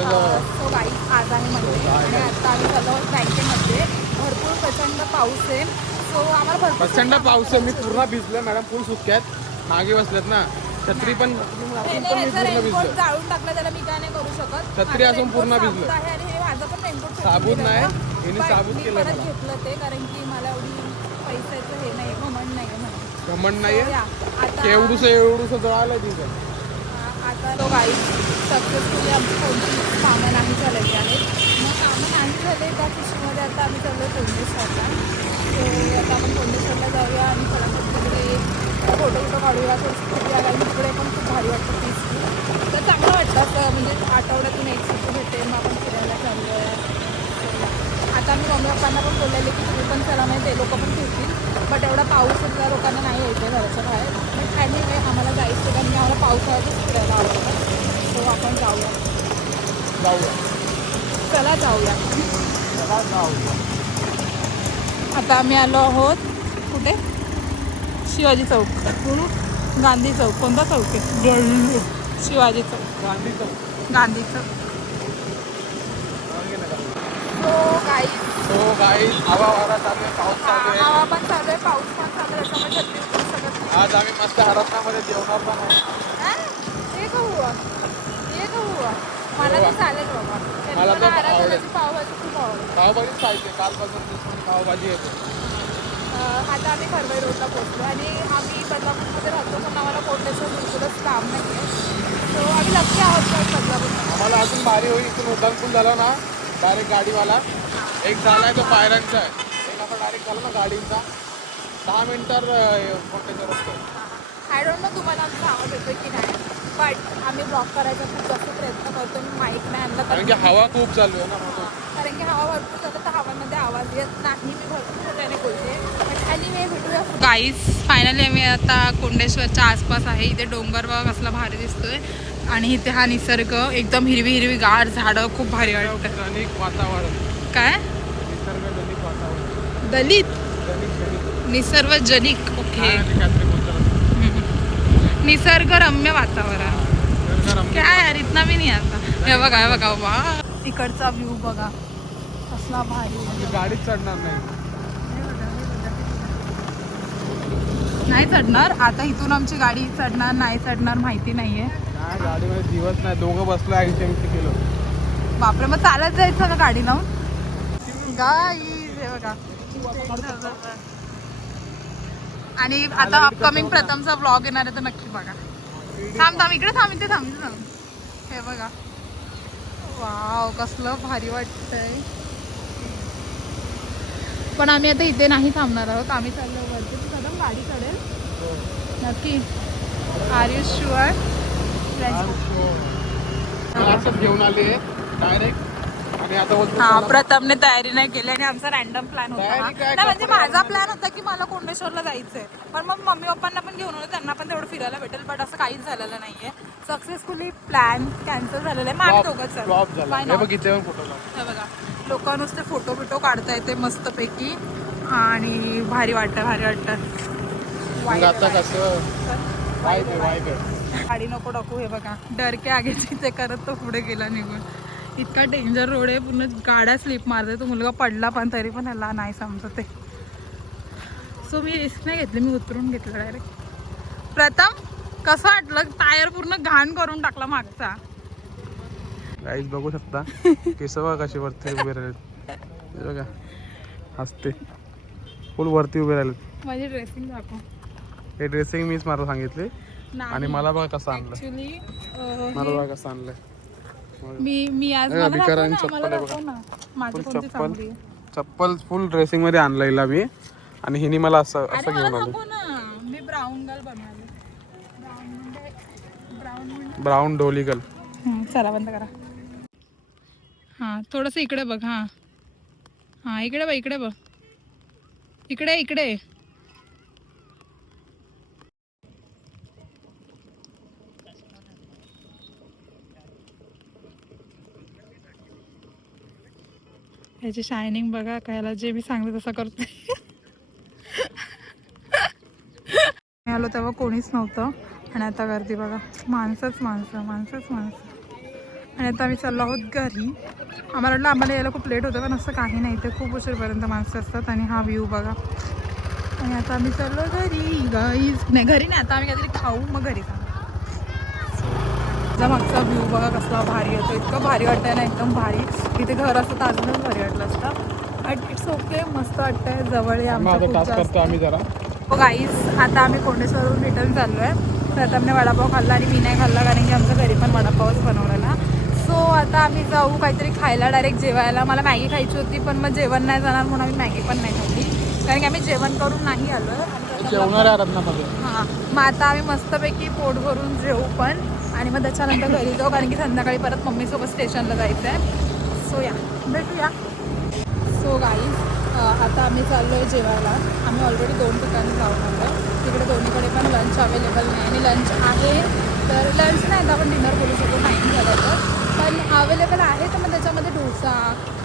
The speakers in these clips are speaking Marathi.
सो गाईस आज आहे मंडे आणि आता आम्ही चाललो आहोत बँकेमध्ये. भरपूर प्रचंड पाऊस आहे. सो आम्हाला भरपूर प्रचंड पाऊस आहे. मी पूर्ण भिजलोय मॅडम. फुल सुक्यात मागे बसलेत ना. छत्री पण पूर्ण भिजलो. जाळून टाकलं त्याला मी काय नाही करू शकत. छत्री असून पूर्ण भिजलो. आहे आणि हे माझं पण रेनकोट साबूत नाही. हिने साबूत मी केलं. परत घेतलं ते कारण की मला एवढी पैशाचं हे नाही, घमंड नाही म्हणून. घमंड नाहीये. आता एवढूस जळालंय तिथं. आता तो गाईड सक्सेसफुली आमची कोणती कामं नाही झालेली आहेत. मग कामं नाही झाले त्या खुशीमध्ये आता आम्ही चाललो कोंडेश्वरला. सो आता आपण कोंडेश्वरला जाऊया आणि फटाफट तिकडे फोटो काढूया. फिरूया कारण तिकडे पण खूप भारी वाटतं पीसफुल. तर चांगलं वाटतं असं म्हणजे आठवड्यातून एक सुट्टी भेटते मग आपण फिरायला चाललो आहे. आता मी मम्मी पप्पांना पण बोललेले की तुम्ही पण चला नाही ते लोक पण फिरतील. बट एवढा पाऊस असल्या लोकांना नाही यायचं आहे घराच्या बाहेर. बट एनिवे आम्हाला जायचं कारण की आम्हाला पावसाळ्यातच फिरायला आवडतं. सो आपण जाऊया. चला जाऊया. आता आम्ही आलो आहोत कुठे? शिवाजी चौक. गांधी चौक. कोणता चौक आहे? शिवाजी चौक. गांधी चौक. हो गाईस हवा चालू आहे. पाऊस चालू आहे. हवा पण चालू आहे, पाऊस पण चालू आहे. त्याच्यामुळे छत्री उचलू शकत नाही. आज आम्ही मस्त हरपणामध्ये जेवणार पण आहे. हे का हुआ? मला तर चालेल बाबा. मला तर आवडेल. पावभाजी खूप आवडते. पावभाजीच पाहिजे. कालपासून पावभाजी येते. आता आम्ही खरवाई रोडला पोहोचलो आणि आम्ही बदलापूरमध्ये राहतो पण आम्हाला कोंडेश्वर बिलकुलच काम नाही आहे. सो आम्ही नक्की आहोत का बदलापूर. आम्हाला अजून भारी होईल. इथून उड्डाणपूल झालं ना डायरेक्ट गाडीवाला. एक झालाय तो पायऱ्यांचा आहे. एक आता डायरेक्ट झाला ना गाडींचा 10 मिनिटात कोंडेश्वर रस्ता. आय डोंट नो तुम्हाला आमचा आवाज येतो की नाही. बट आम्ही ब्लॉक करायचा खूप जास्त प्रयत्न करतो. मी माईक नाही आणला कारण की हवा खूप चालू आहे ना म्हणून. कारण की हवा भरपूर जातं तर हवामध्ये आवाज येत नाही. मी भरपूर त्याने बोलते. बट आणि मी भेटूया गाईस. फायनली आम्ही आता कोंडेश्वरच्या आसपास आहे. इथे डोंगर बघा कसला भारी दिसतोय आणि इथे हा निसर्ग एकदम हिरवी गार झाडं खूप भारी वाटतं. जनिक वातावरण. काय? निसर्गजनिक वातावरण. दलित निसर्गजनिक. ओके. निसर्गरम्य वातावरण. काय यार इतना भी नाही आता. हे बघा वा इकडचा व्ह्यू बघा कसला भारी. गाडीच चढणार नाही. नाही चढणार आता. इथून आमची गाडी चढणार नाही चढणार माहिती नाहीये. गाडीमध्ये दिवस नाही. दोघं बसलो 80 किलो. बापरे. मग चालत जायचं का गाडी लावून? गाईज हे बघा. आणि आता अपकमिंग प्रथमचा व्लॉग येणार आहे तर नक्की बघा. थांब इकडे थांब. इथे थांब. हे बघा वाव कसलं भारी वाटतंय. पण आम्ही आता इथे नाही थांबणार आहोत. आम्ही चाललो वरती. कदम गाडी चढेल नक्की. Are you sure? असंच घेऊन आले डायरेक्ट. आणि आता प्रथमने तयारी नाही केली आणि आमचा रॅन्डम प्लॅन होता. तयारी काय? नाही म्हणजे माझा प्लॅन होता की मला कोंडेश्वरला जायचंय. पण मग मम्मी पप्पांना पण घेऊन आलो. त्यांना पण तेवढं फिरायला भेटेल. बट असं काहीच झालेलं नाहीये. सक्सेसफुली प्लॅन कॅन्सल झालेला आहे. मग आम्ही दोघंच फ्लॉप झाला. हे बघ इथे पण फोटो हे बघा लोक नुसते फोटो काढता येते मस्तपैकी आणि भारी वाटतं. आता कसं वाईब आहे. गाडी नको टाकू. हे बघा डर के आगे ते करत तो पुढे गेला निघून. इतका डेंजर रोड आहे. पूर्ण गाड्या स्लिप मारते. तो मुलगा पडला पण तरी पण ह्याला नाही समजत आहे. सो मी रिस्क नाही घेतली. मी उतरून घेतलं डायरेक्ट. प्रथम कसं वाटलं? टायर पूर्ण घाण करून टाकला मागचा. गाईस बघू शकता केस बघा कशी वरती उभे राहिलेत. बघा हसते. फुल वरती उभे राहिलेत. माझी ड्रेसिंग दाखव. हे ड्रेसिंग मीच मला सांगितले आणि मला बघा कसं आणलं. ऍक्च्युली मला बघा कसं आणलंय. मी आज माझी कोणती चांगली आहे? चप्पल फुल ड्रेसिंग मध्ये आणलं हिला मी. आणि हिने मला असं घेऊन आलं. मी ब्राऊन गर्ल बनवले. ब्राऊन डोली गर्ल. चला बंद करा. हां थोडंसं इकडे बघ. हां इकडे बघ. इकडे ह्याची शायनिंग बघा. कायला जे मी सांगते तसं करते. आलो तेव्हा कोणीच नव्हतं आणि आता गर्दी बघा. माणसंच माणसं. आणि आता आम्ही चाललो आहोत घरी. आम्हाला वाटलं आम्हाला यायला खूप लेट होतं, पण असं काही नाही, ते खूप उशीरपर्यंत माणसं असतात. आणि हा व्ह्यू बघा. आणि आता आम्ही चाललो घरी गाईज. नाही घरी नाही, आता आम्ही काहीतरी खाऊ मग घरी जाऊ. मागचा व्ह्यू बघा कसला भारी होतो, इतकं भारी वाटतंय ना, एकदम भारी. इथे घर असतं तर अजूनच भारी वाटलं असतं. बट इट्स ओके, मस्त वाटतंय. जवळ आहे आमचं खूप जास्त. आम्ही जरा हो गाईज, आता आम्ही कोंडेश्वरवरून रिटर्न चाललो आहे. तर आम्ही वडापाव खाल्ला आणि मी नाही खाल्ला, कारण की आमच्या घरी पण वडापावच बनवलेला. सो आता आम्ही जाऊ काहीतरी खायला, डायरेक्ट जेवायला. मला मॅगी खायची होती, पण मग जेवण नाही जाणार म्हणून आम्ही मॅगी पण नाही खाल्ली, कारण की आम्ही जेवण करून नाही आलो आहे. जेवणार आहे रत्नामध्ये. हां, मग आता आम्ही मस्तपैकी पोट भरून जेवू पण, आणि मग त्याच्यानंतर घरी जाऊ, कारण की संध्याकाळी परत मम्मीसोबत स्टेशनला जायचं आहे. सो या, भेटूया. सो गाईज, आता आम्ही चाललो आहे जेवायला. आम्ही ऑलरेडी 2 ठिकाणी जाऊन आलो आहे. तिकडे दोन्हीकडे पण लंच अवेलेबल नाही, आणि लंच आहे तर लंच नाही तर आपण डिनर बोलू शकतो, टाईम झाला तर. पण अवेलेबल आहे तर मग त्याच्यामध्ये डोसा,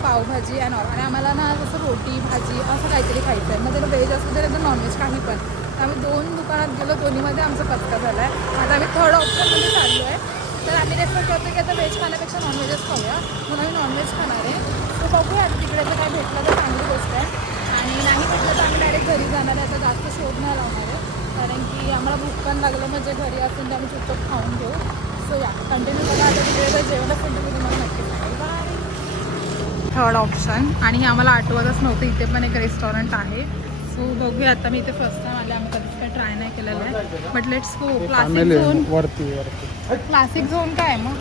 पावभाजी आणि ऑल. आणि आम्हाला ना जसं रोटी भाजी असं काहीतरी खायचं आहे. मग त्याला व्हेज असू दे तर नॉनव्हेज काही पण. आम्ही 2 दुकानात गेलो, दोन्हीमध्ये आमचा पचका झाला आहे. आता आम्ही थर्ड ऑप्शनमध्ये चाललो आहे. तर आम्ही रेफर करतो की आता व्हेज खाण्यापेक्षा नॉनव्हेजच खाऊया, म्हणून आम्ही नॉनव्हेज खाणार आहे. सो बघूया आता तिकडे जर काय भेटलं तर चांगली गोष्ट आहे, आणि नाही भेटलं तर आम्ही डायरेक्ट घरी जाणार आहे. आता जास्त शोध नाही लावणार आहे, कारण की आम्हाला भूक पण लागलं, म्हणजे घरी असेल तर आम्ही चुपचाप खाऊन घेऊ. सो या, कंटिन्यू बघा. आता तिकडे जर जेवण असेल तर मी तुम्हाला नक्की सांगेल. बाय. थर्ड ऑप्शन, आणि हे आम्हाला आठवतच नव्हतं, इथे पण एक रेस्टॉरंट आहे. सो बघूया आता. मी इथे फर्स्ट टाइम आले, आम्ही कधीच काही ट्राय नाही केलेलं आहे, but let's go. Classic zone, वरती क्लासिक झोन काय आहे मग?